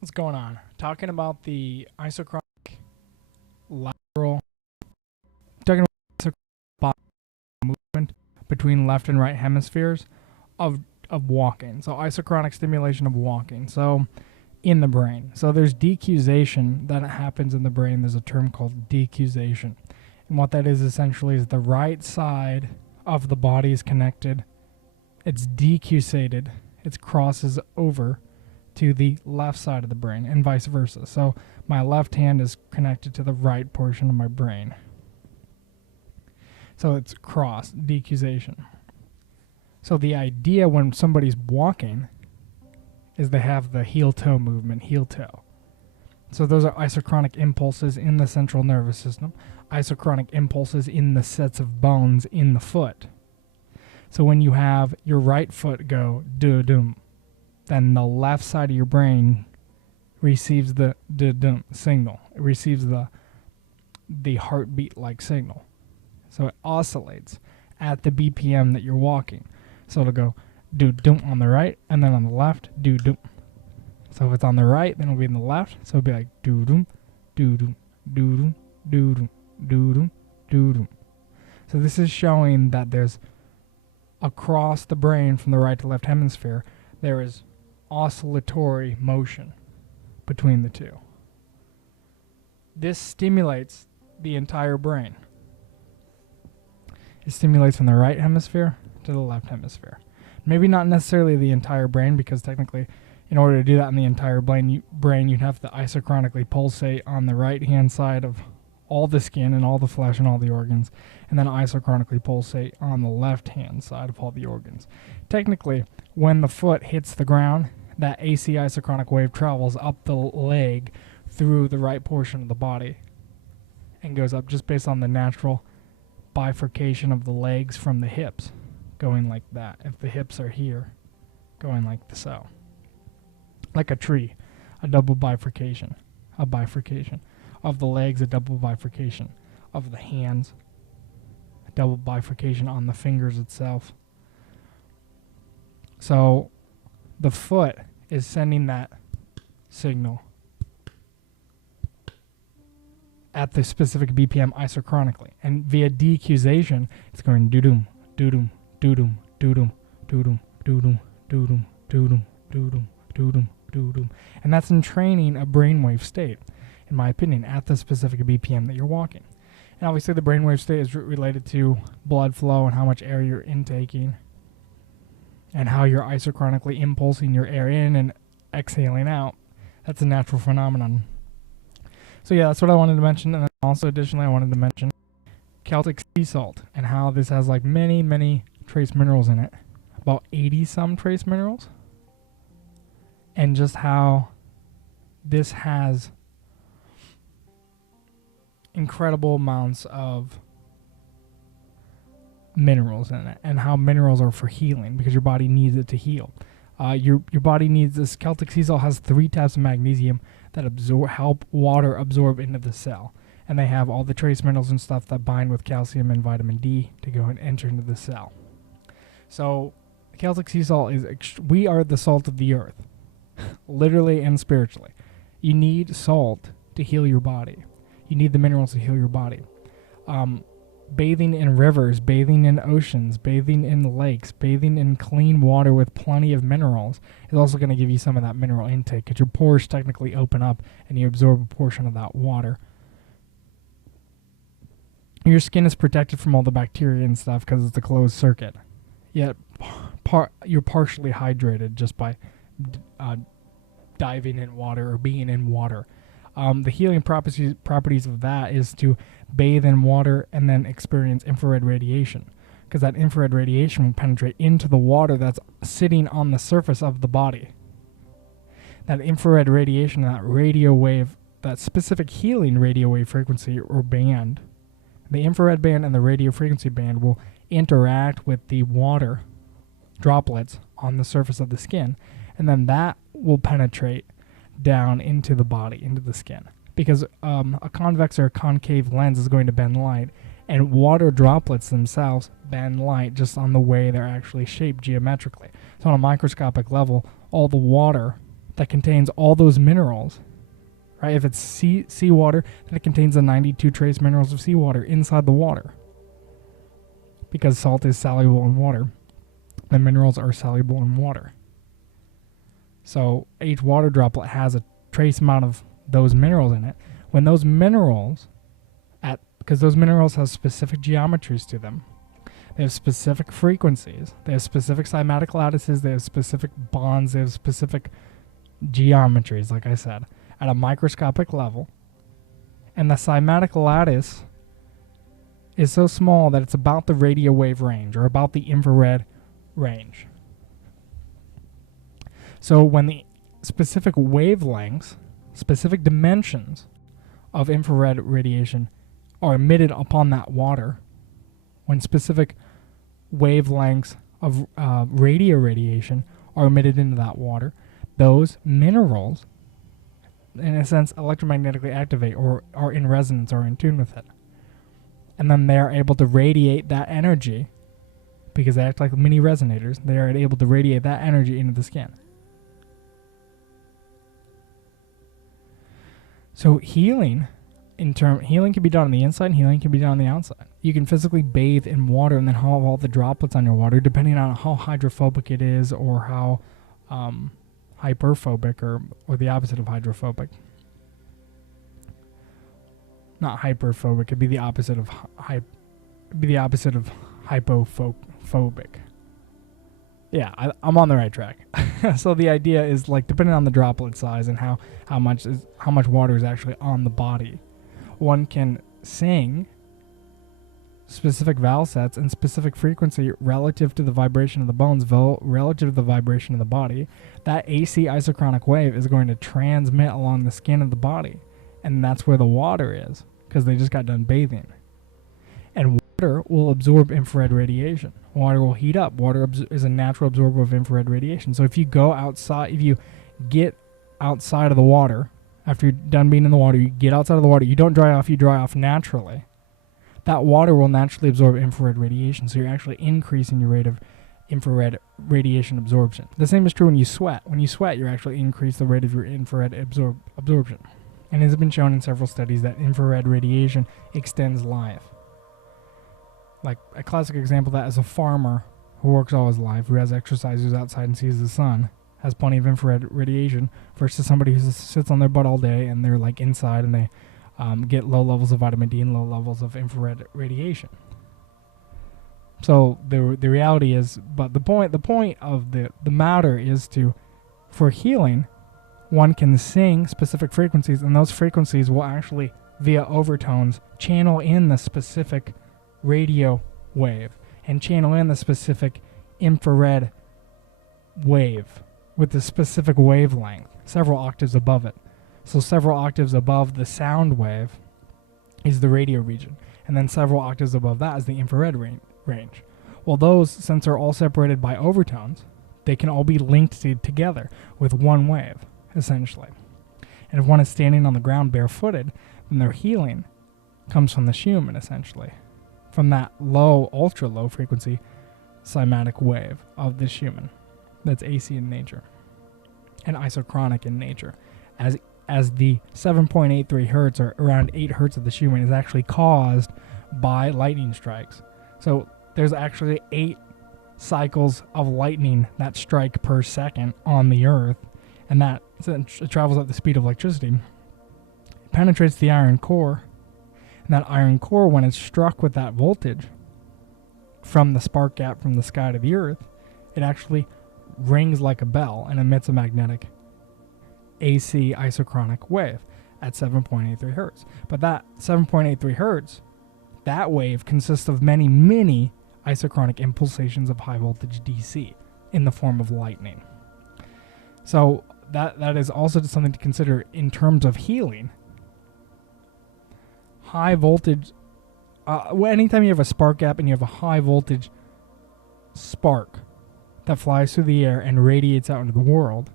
What's going on? Talking about the isochronic lateral, talking about isochronic movement between left and right hemispheres of walking. So isochronic stimulation of walking. So in the brain. So there's decusation that happens in the brain. There's a term called decusation. And what that is essentially is the right side of the body is connected. It's decusated. It crosses over to the left side of the brain and vice versa. So my left hand is connected to the right portion of my brain. So it's crossed, decusation. So the idea when somebody's walking is they have the heel-toe movement, heel-toe. So those are isochronic impulses in the central nervous system, isochronic impulses in the sets of bones in the foot. So when you have your right foot go do-dum, then the left side of your brain receives the do-dum signal. It receives the heartbeat-like signal. So it oscillates at the BPM that you're walking. So it'll go do-dum on the right, and then on the left, do-dum. So if it's on the right, then it'll be in the left. So it'll be like do-dum, do-dum, do-dum, do-dum, do-dum, do-dum. So this is showing that there's across the brain from the right to left hemisphere, there is oscillatory motion between the two. This stimulates the entire brain. It stimulates from the right hemisphere to the left hemisphere. Maybe not necessarily the entire brain, because technically in order to do that in the entire brain, you'd have to isochronically pulsate on the right hand side of all the skin and all the flesh and all the organs, and then isochronically pulsate on the left hand side of all the organs. Technically, when the foot hits the ground, that AC isochronic wave travels up the leg through the right portion of the body and goes up just based on the natural bifurcation of the legs from the hips, going like that. If the hips are here, going like so. Like a tree, a double bifurcation, a bifurcation. Of the legs, a double bifurcation. Of the hands, a double bifurcation on the fingers itself. So the foot is sending that signal at the specific BPM isochronically. And via decusation, it's going doo-doom, doo-doom, doo-doom, doo-doom, doo-doom, doo-doom, doo-doom, doo-doom, doo-doom, doo-doom, doo-doom. And that's in training a brainwave state, in my opinion, at the specific BPM that you're walking. And obviously the brainwave state is related to blood flow and how much air you're intaking and how you're isochronically impulsing your air in and exhaling out. That's a natural phenomenon. So yeah, that's what I wanted to mention. And then also additionally I wanted to mention Celtic sea salt and how this has like many trace minerals in it. About 80 some trace minerals. And just how this has incredible amounts of minerals in it, and how minerals are for healing, because your body needs it to heal. Your body needs this. Celtic sea salt has 3 types of magnesium that help water absorb into the cell, and they have all the trace minerals and stuff that bind with calcium and vitamin D to go and enter into the cell. So Celtic sea salt is we are the salt of the earth, literally and spiritually. You need salt to heal your body. You need the minerals to heal your body. Bathing in rivers, bathing in oceans, bathing in lakes, bathing in clean water with plenty of minerals is also going to give you some of that mineral intake, because your pores technically open up and you absorb a portion of that water. Your skin is protected from all the bacteria and stuff because it's a closed circuit. Yet you're partially hydrated just by diving in water or being in water. The healing properties of that is to bathe in water and then experience infrared radiation, because that infrared radiation will penetrate into the water that's sitting on the surface of the body. That infrared radiation, that radio wave, that specific healing radio wave frequency or band, the infrared band and the radio frequency band will interact with the water droplets on the surface of the skin, and then that will penetrate down into the body, into the skin, because a convex or a concave lens is going to bend light, and water droplets themselves bend light just on the way they're actually shaped geometrically. So on a microscopic level, all the water that contains all those minerals, right? If it's seawater, then it contains the 92 trace minerals of seawater inside the water. Because salt is soluble in water, the minerals are soluble in water. So each water droplet has a trace amount of those minerals in it. When those minerals, because those minerals have specific geometries to them, they have specific frequencies, they have specific cymatic lattices, they have specific bonds, they have specific geometries, like I said, at a microscopic level. And the cymatic lattice is so small that it's about the radio wave range, or about the infrared range. So when the specific wavelengths, specific dimensions of infrared radiation are emitted upon that water, when specific wavelengths of radio radiation are emitted into that water, those minerals, in a sense, electromagnetically activate or are in resonance or in tune with it. And then they are able to radiate that energy, because they act like mini resonators, they are able to radiate that energy into the skin. So healing can be done on the inside, and healing can be done on the outside. You can physically bathe in water and then have all the droplets on your water, depending on how hydrophobic it is, or how hyperphobic, or the opposite of hydrophobic. Not hyperphobic. It'd be the opposite of hypophobic. Yeah, I'm on the right track. So the idea is, like, depending on the droplet size and how much water is actually on the body, one can sing specific vowel sets and specific frequency relative to the vibration of the bones, relative to the vibration of the body. That AC isochronic wave is going to transmit along the skin of the body, and that's where the water is, because they just got done bathing. And water will absorb infrared radiation. Water will heat up. Water is a natural absorber of infrared radiation. So if you go outside, if you get outside of the water, after you're done being in the water, you get outside of the water, you don't dry off, you dry off naturally. That water will naturally absorb infrared radiation, so you're actually increasing your rate of infrared radiation absorption. The same is true when you sweat. When you sweat, you're actually increase the rate of your infrared absorption. And it has been shown in several studies that infrared radiation extends life. Like a classic example of that is a farmer who works all his life, who has exercise, who's outside and sees the sun, has plenty of infrared radiation, versus somebody who sits on their butt all day and they're like inside and they get low levels of vitamin D and low levels of infrared radiation. So the reality is, but the point of the matter is for healing, one can sing specific frequencies, and those frequencies will actually, via overtones, channel in the specific radio wave and channel in the specific infrared wave with the specific wavelength, several octaves above it. So several octaves above the sound wave is the radio region, and then several octaves above that is the infrared range. Well, those, since they're all separated by overtones, they can all be linked together with one wave, essentially. And if one is standing on the ground barefooted, then their healing comes from the Schumann, essentially, from that low, ultra low frequency cymatic wave of the Schumann that's AC in nature and isochronic in nature, as the 7.83 hertz, or around 8 hertz of the Schumann, is actually caused by lightning strikes. So there's actually 8 cycles of lightning that strike per second on the Earth, and that it travels at the speed of electricity, penetrates the iron core, and that iron core, when it's struck with that voltage from the spark gap from the sky to the Earth, it actually rings like a bell and emits a magnetic AC isochronic wave at 7.83 hertz. But that 7.83 hertz, that wave consists of many, many isochronic impulsations of high voltage DC in the form of lightning. So that is also something to consider in terms of healing. High voltage, anytime you have a spark gap and you have a high voltage spark that flies through the air and radiates out into the world.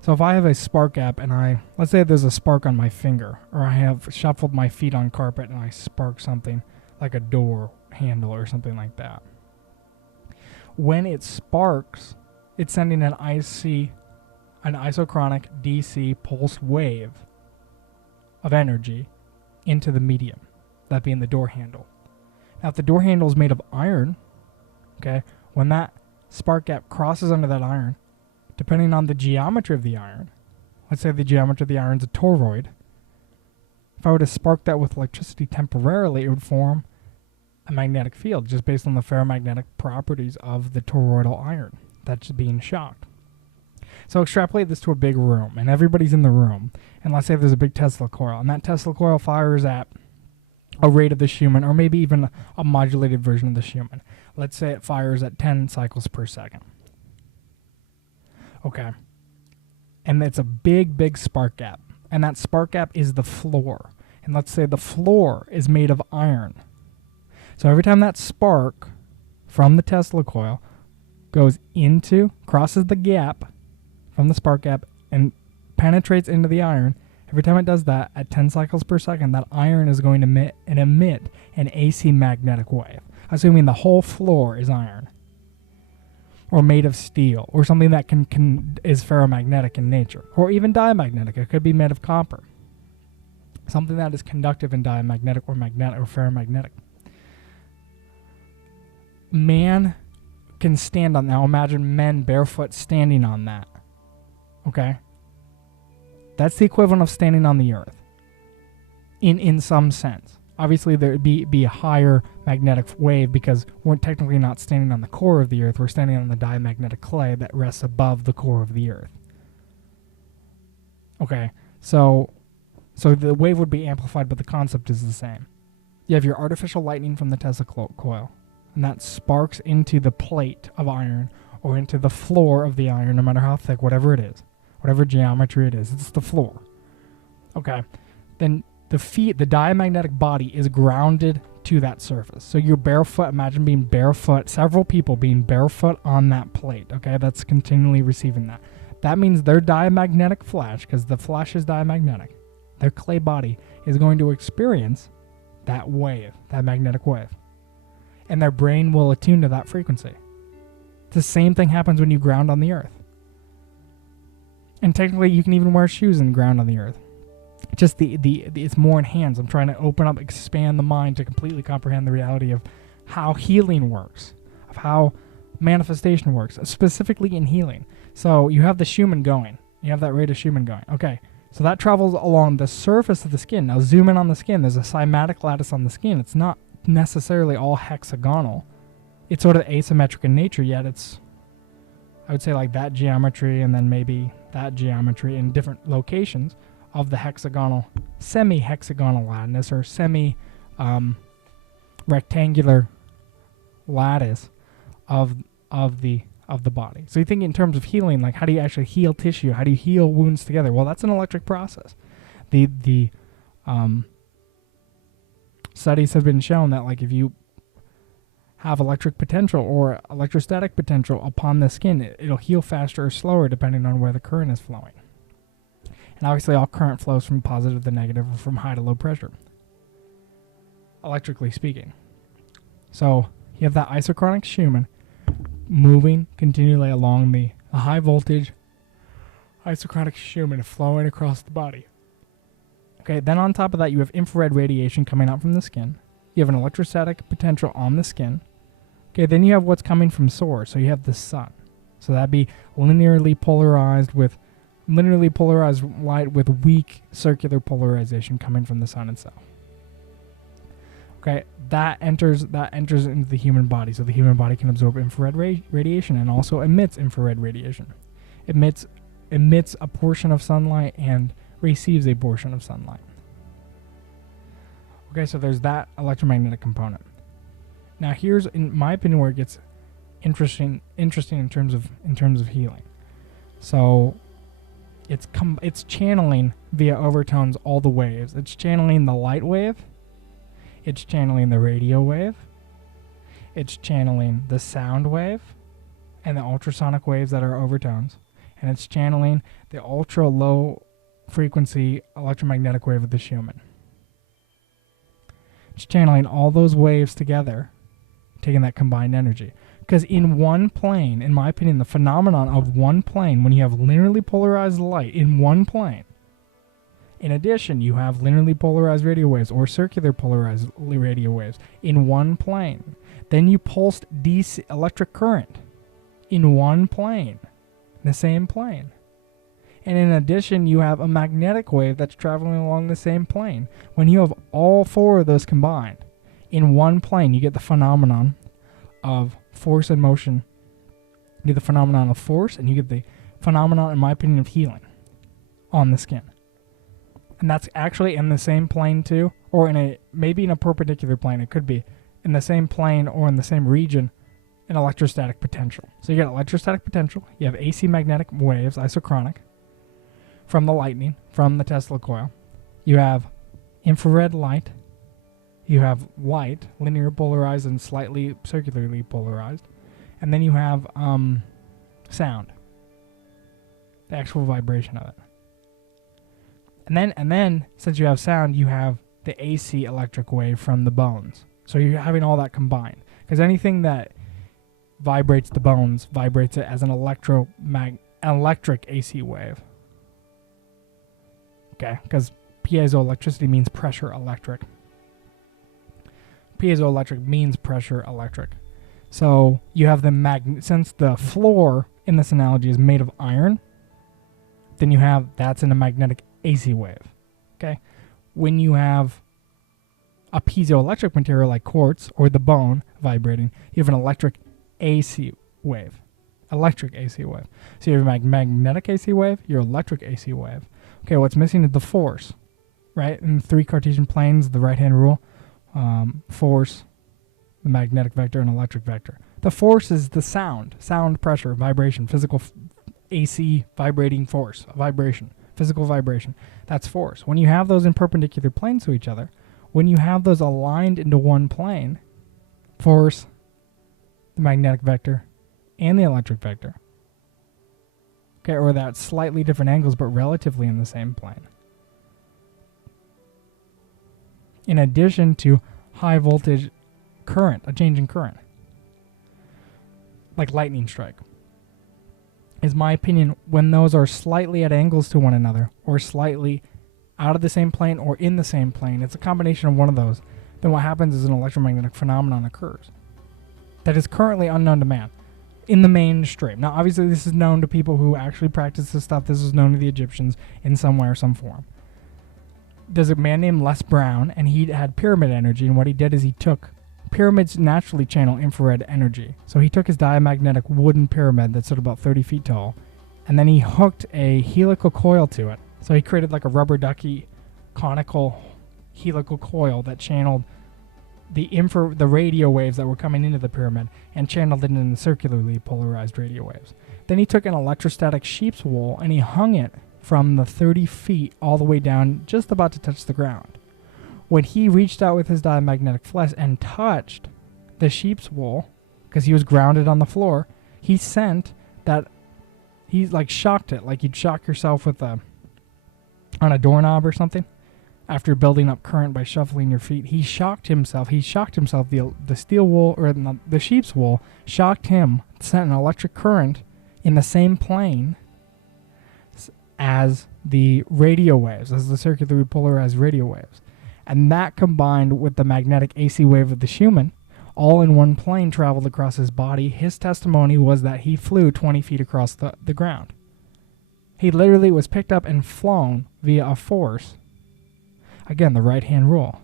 So if I have a spark gap and let's say there's a spark on my finger, or I have shuffled my feet on carpet and I spark something like a door handle or something like that. When it sparks, it's sending an an isochronic DC pulsed wave of energy into the medium, that being the door handle. Now, if the door handle is made of iron, okay, when that spark gap crosses under that iron, depending on the geometry of the iron, let's say the geometry of the iron is a toroid, if I were to spark that with electricity temporarily, it would form a magnetic field just based on the ferromagnetic properties of the toroidal iron that's being shocked. So extrapolate this to a big room, and everybody's in the room, and let's say there's a big Tesla coil, and that Tesla coil fires at a rate of the Schumann, or maybe even a modulated version of the Schumann. Let's say it fires at 10 cycles per second. Okay. And it's a big, big spark gap. And that spark gap is the floor. And let's say the floor is made of iron. So every time that spark from the Tesla coil crosses the gap from the spark gap and penetrates into the iron, every time it does that at 10 cycles per second, that iron is going to emit an AC magnetic wave, assuming the whole floor is iron or made of steel or something that is ferromagnetic in nature, or even diamagnetic. It could be made of copper, something that is conductive and diamagnetic or magnetic or ferromagnetic. Man can stand on that. Now imagine men barefoot standing on that. Okay? That's the equivalent of standing on the earth in some sense. Obviously, there would be a higher magnetic wave because we're technically not standing on the core of the earth. We're standing on the diamagnetic clay that rests above the core of the earth. Okay, so the wave would be amplified, but the concept is the same. You have your artificial lightning from the Tesla coil, and that sparks into the plate of iron or into the floor of the iron, no matter how thick, whatever it is. Whatever geometry it is, it's the floor. Okay, then the diamagnetic body is grounded to that surface. So you're barefoot. Imagine being barefoot, several people being barefoot on that plate. Okay, that's continually receiving that. That means their diamagnetic flash, because the flash is diamagnetic, their clay body is going to experience that wave, that magnetic wave. And their brain will attune to that frequency. The same thing happens when you ground on the earth. And technically, you can even wear shoes in the ground on the earth. Just it's more enhanced. I'm trying to open up, expand the mind to completely comprehend the reality of how healing works, of how manifestation works, specifically in healing. So you have the Schumann going. You have that rate of Schumann going. Okay, so that travels along the surface of the skin. Now zoom in on the skin. There's a cymatic lattice on the skin. It's not necessarily all hexagonal. It's sort of asymmetric in nature, yet it's, I would say, like that geometry and then maybe that geometry in different locations of the hexagonal, semi-hexagonal lattice or semi-rectangular lattice of the body. So you think in terms of healing, like how do you actually heal tissue? How do you heal wounds together? Well, that's an electric process. The studies have been shown that like if you have electric potential or electrostatic potential upon the skin, it'll heal faster or slower depending on where the current is flowing. And obviously all current flows from positive to negative or from high to low pressure, electrically speaking. So you have that isochronic Schumann moving continually along the high voltage isochronic Schumann flowing across the body. Okay, then on top of that you have infrared radiation coming out from the skin. You have an electrostatic potential on the skin. Okay, then you have what's coming from source. So you have the sun. So that'd be linearly polarized light with weak circular polarization coming from the sun itself. Okay, that enters into the human body. So the human body can absorb infrared radiation and also emits infrared radiation. Emits a portion of sunlight and receives a portion of sunlight. Okay, so there's that electromagnetic component. Now here's, in my opinion, where it gets interesting in terms of healing. So it's channeling via overtones all the waves. It's channeling the light wave. It's channeling the radio wave. It's channeling the sound wave and the ultrasonic waves that are overtones. And it's channeling the ultra low frequency electromagnetic wave of the Schumann. It's channeling all those waves together, taking that combined energy, Because in one plane, in my opinion, the phenomenon of one plane, when you have linearly polarized light in one plane, in addition, you have linearly polarized radio waves or circular polarized radio waves in one plane. Then you pulsed DC electric current in one plane, in the same plane. And in addition, you have a magnetic wave that's traveling along the same plane. When you have all four of those combined in one plane, you get the phenomenon of force and motion. You get the phenomenon of force, and you get the phenomenon, in my opinion, of healing on the skin. And that's actually in the same plane too, or maybe in a perpendicular plane. It could be in the same plane or in the same region, an electrostatic potential. So you get electrostatic potential. You have AC magnetic waves, isochronic, from the lightning, from the Tesla coil. You have infrared light. You have light, linear polarized and slightly circularly polarized. And then you have sound, the actual vibration of it. And then, since you have sound, you have the AC electric wave from the bones. So you're having all that combined. Because anything that vibrates the bones vibrates it as an electric AC wave. Okay, because piezoelectricity means pressure electric. Piezoelectric means pressure electric. So you have since the floor in this analogy is made of iron, then you have that's in a magnetic AC wave. Okay, when you have a piezoelectric material like quartz or the bone vibrating, you have an electric AC wave. Electric AC wave. So you have a magnetic AC wave, your electric AC wave. Okay, what's missing is the force, right? In the three Cartesian planes, the right-hand rule, force, the magnetic vector, and electric vector. The force is the sound, pressure, vibration, physical AC vibrating force, vibration, physical vibration. That's force. When you have those in perpendicular planes to each other, when you have those aligned into one plane, force, the magnetic vector, and the electric vector, okay, or that slightly different angles but relatively in the same plane. In addition to high voltage current, a change in current, like lightning strike, is my opinion, when those are slightly at angles to one another, or slightly out of the same plane or in the same plane, it's a combination of one of those, then what happens is an electromagnetic phenomenon occurs that is currently unknown to man in the mainstream. Now, obviously, this is known to people who actually practice this stuff. This is known to the Egyptians in some way or some form. There's a man named Les Brown, and he had pyramid energy, and what he did is he took pyramids naturally channel infrared energy. So he took his diamagnetic wooden pyramid that's at about 30 feet tall, and then he hooked a helical coil to it. So he created like a rubber ducky conical helical coil that channeled the radio waves that were coming into the pyramid and channeled it into circularly polarized radio waves. Then he took an electrostatic sheep's wool and he hung it from the 30 feet all the way down, just about to touch the ground. When he reached out with his diamagnetic flesh and touched the sheep's wool, because he was grounded on the floor, he sent that, he like shocked it, like you'd shock yourself with on a doorknob or something. After building up current by shuffling your feet, he shocked himself. The steel wool, or the sheep's wool, shocked him, sent an electric current in the same plane as the radio waves, as the circularly polarized radio waves. And that combined with the magnetic AC wave of the Schumann, all in one plane traveled across his body. His testimony was that he flew 20 feet across the ground. He literally was picked up and flown via a force. Again, the right-hand rule.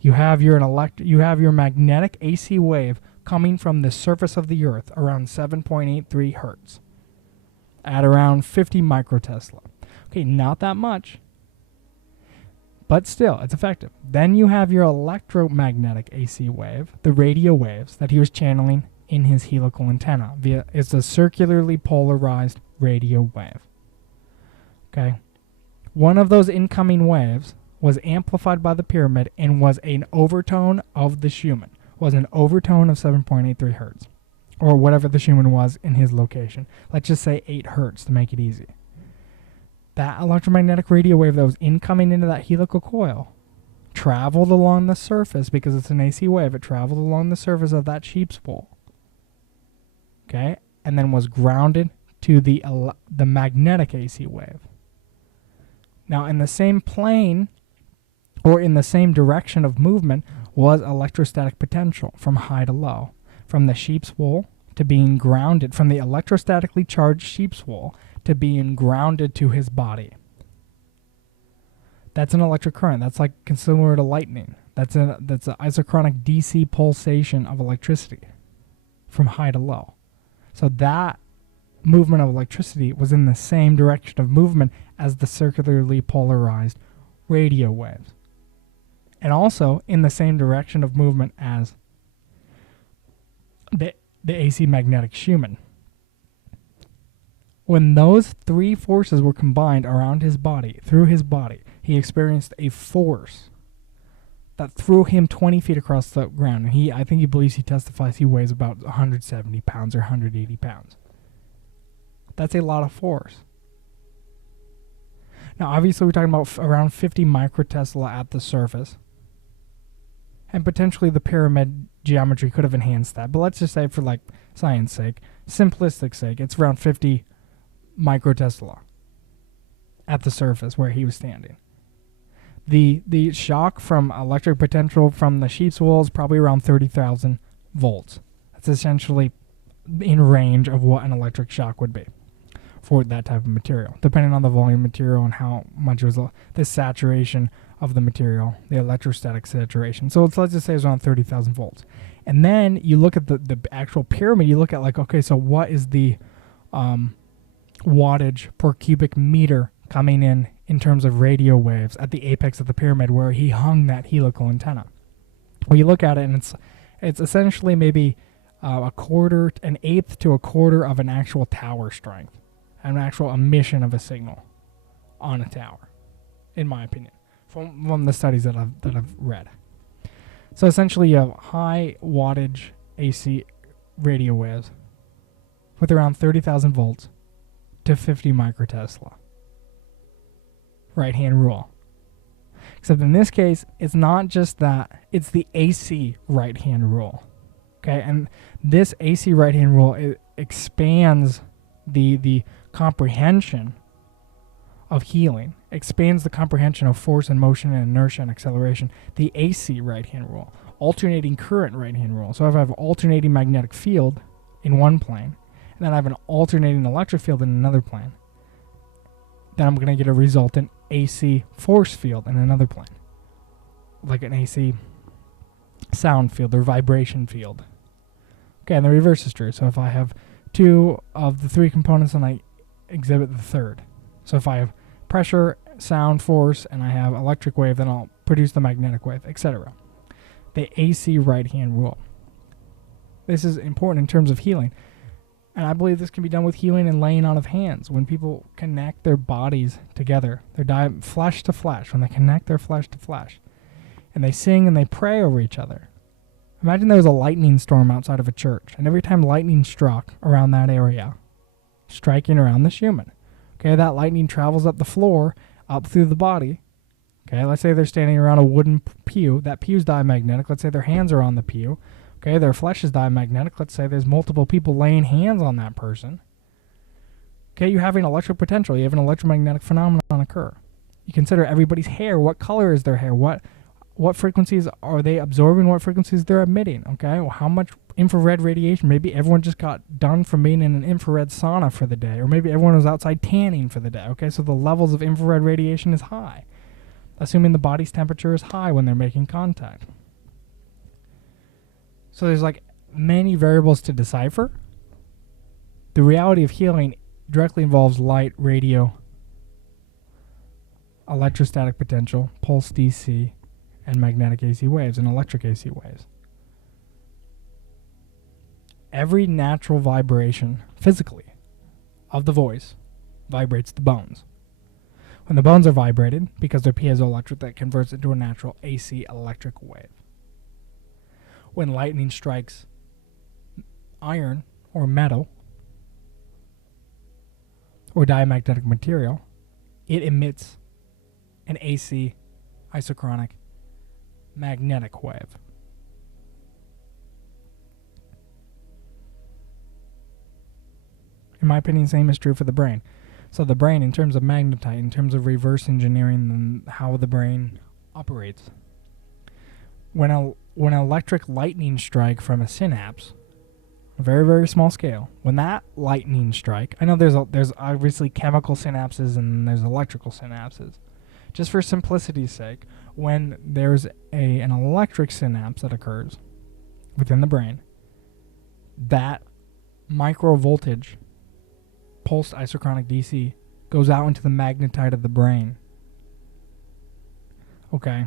You have your magnetic AC wave coming from the surface of the Earth around 7.83 hertz at around 50 microtesla. Okay, not that much, but still, it's effective. Then you have your electromagnetic AC wave, the radio waves that he was channeling in his helical antenna. It's a circularly polarized radio wave. Okay, one of those incoming waves was amplified by the pyramid and was an overtone of the Schumann, was an overtone of 7.83 hertz, or whatever the Schumann was in his location. Let's just say 8 hertz to make it easy. That electromagnetic radio wave that was incoming into that helical coil traveled along the surface, because it's an AC wave, it traveled along the surface of that sheep's wool okay, and then was grounded to the magnetic AC wave. Now, in the same plane or in the same direction of movement was electrostatic potential from high to low, from the sheep's wool to being grounded, from the electrostatically charged sheep's wool to being grounded to his body. That's an electric current. That's like similar to lightning. That's an isochronic DC pulsation of electricity from high to low. So that movement of electricity was in the same direction of movement as the circularly polarized radio waves, and also in the same direction of movement as the AC magnetic Schumann. When those three forces were combined around his body, through his body, he experienced a force that threw him 20 feet across the ground. And I think he believes, he testifies, he weighs about 170 pounds or 180 pounds. That's a lot of force. Now, obviously, we're talking about around 50 microtesla at the surface. And potentially the pyramid geometry could have enhanced that. But let's just say, for like science sake, simplistic sake, it's around 50 microtesla at the surface where he was standing. The shock from electric potential from the sheep's wool is probably around 30,000 volts. That's essentially in range of what an electric shock would be for that type of material, depending on the volume of material and how much it was the saturation of the material, the electrostatic saturation. So let's just say it's around 30,000 volts. And then you look at the actual pyramid, you look at like, okay, so what is the wattage per cubic meter coming in terms of radio waves at the apex of the pyramid where he hung that helical antenna? Well, you look at it and it's essentially maybe an eighth to a quarter of an actual tower strength, an actual emission of a signal on a tower, in my opinion, from the studies that I've read. So essentially, you have high wattage AC radio waves with around 30,000 volts to 50 microtesla. Right-hand rule. Except in this case, it's not just that, it's the AC right-hand rule. Okay, and this AC right-hand rule, it expands the comprehension of healing, expands the comprehension of force and motion and inertia and acceleration. The AC right-hand rule, alternating current right-hand rule. So if I have an alternating magnetic field in one plane, and then I have an alternating electric field in another plane, then I'm going to get a resultant AC force field in another plane, like an AC sound field or vibration field. Okay, and the reverse is true. So if I have two of the three components and I exhibit the third. So if I have pressure, sound, force, and I have electric wave, then I'll produce the magnetic wave, etc. The AC right-hand rule. This is important in terms of healing. And I believe this can be done with healing and laying on of hands. When people connect their bodies together, their flesh to flesh, when they connect their flesh to flesh, and they sing and they pray over each other. Imagine there was a lightning storm outside of a church, and every time lightning struck around that area, striking around the Schumann, okay, that lightning travels up the floor, up through the body. Okay, let's say they're standing around a wooden pew. That pew's diamagnetic. Let's say their hands are on the pew. Okay, their flesh is diamagnetic. Let's say there's multiple people laying hands on that person. Okay, you have an electric potential. You have an electromagnetic phenomenon occur. You consider everybody's hair. What color is their hair? What frequencies are they absorbing? What frequencies they're emitting? Okay, well, how much infrared radiation? Maybe everyone just got done from being in an infrared sauna for the day, or maybe everyone was outside tanning for the day. Okay, so the levels of infrared radiation is high, assuming the body's temperature is high when they're making contact. So there's like many variables to decipher. The reality of healing directly involves light, radio, electrostatic potential, pulse DC, and magnetic AC waves and electric AC waves. Every natural vibration, physically, of the voice vibrates the bones. When the bones are vibrated, because they're piezoelectric, that converts into a natural AC electric wave. When lightning strikes iron or metal or diamagnetic material, it emits an AC isochronic magnetic wave. In my opinion, same is true for the brain. So the brain, in terms of magnetite, in terms of reverse engineering how the brain operates, when an electric lightning strike from a synapse, a very, very small scale, when that lightning strike, I know there's obviously chemical synapses and there's electrical synapses. Just for simplicity's sake, when there's an electric synapse that occurs within the brain, that micro voltage pulsed isochronic DC goes out into the magnetite of the brain. Okay.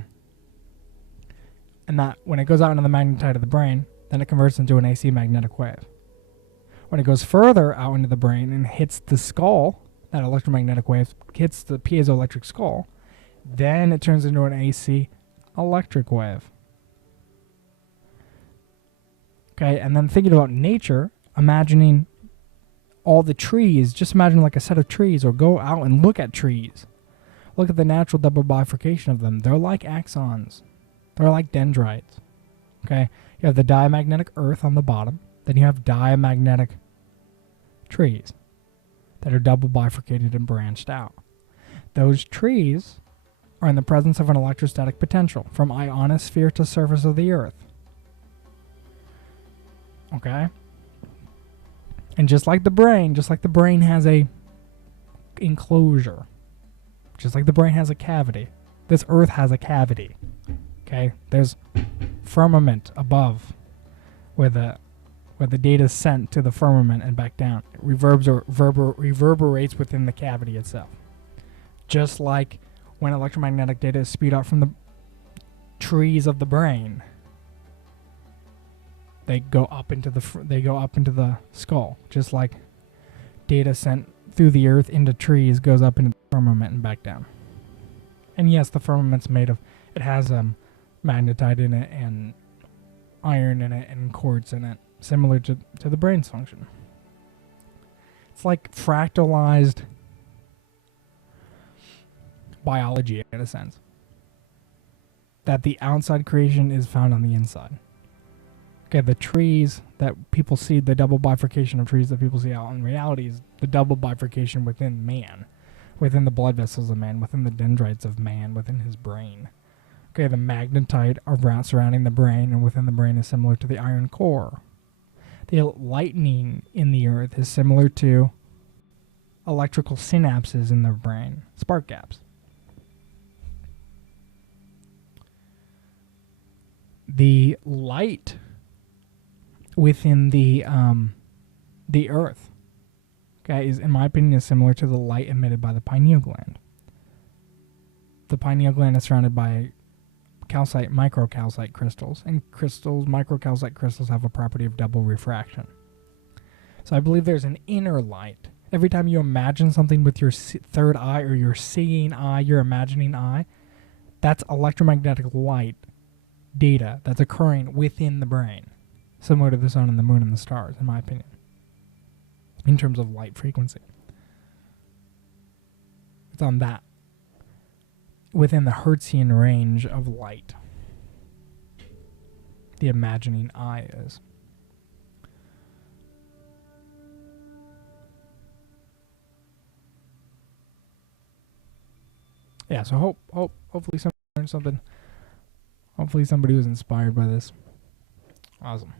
And that when it goes out into the magnetite of the brain, then it converts into an AC magnetic wave. When it goes further out into the brain and hits the skull, that electromagnetic wave hits the piezoelectric skull, then it turns into an AC electric wave. Okay, and then thinking about nature, imagining all the trees, just imagine like a set of trees, or go out and look at trees. Look at the natural double bifurcation of them. They're like axons. They're like dendrites. Okay, you have the diamagnetic earth on the bottom, then you have diamagnetic trees that are double bifurcated and branched out. Those trees are in the presence of an electrostatic potential from ionosphere to surface of the earth. Okay? And just like the brain has a enclosure, just like the brain has a cavity, this earth has a cavity. Okay? There's firmament above where the data is sent to the firmament and back down. It reverberates within the cavity itself. Just like when electromagnetic data is spewed out from the trees of the brain, they go up into the skull. Just like data sent through the earth into trees goes up into the firmament and back down. And yes, the firmament's made of, it has magnetite in it and iron in it and quartz in it, similar to the brain's function. It's like fractalized biology in a sense. That the outside creation is found on the inside. Okay, the trees that people see, the double bifurcation of trees that people see out in reality is the double bifurcation within man, within the blood vessels of man, within the dendrites of man, within his brain. Okay, the magnetite around surrounding the brain and within the brain is similar to the iron core. The lightning in the earth is similar to electrical synapses in the brain, spark gaps. The light within the earth, okay, is, in my opinion, is similar to the light emitted by the pineal gland. The pineal gland is surrounded by microcalcite crystals, and microcalcite crystals have a property of double refraction. So I believe there's an inner light. Every time you imagine something with your third eye or your seeing eye, your imagining eye, that's electromagnetic light data that's occurring within the brain, similar to the sun and the moon and the stars, in my opinion, in terms of light frequency. It's on that, within the Hertzian range of light, the imagining eye is. Yeah, so hopefully somebody learned something. Hopefully somebody was inspired by this. Awesome.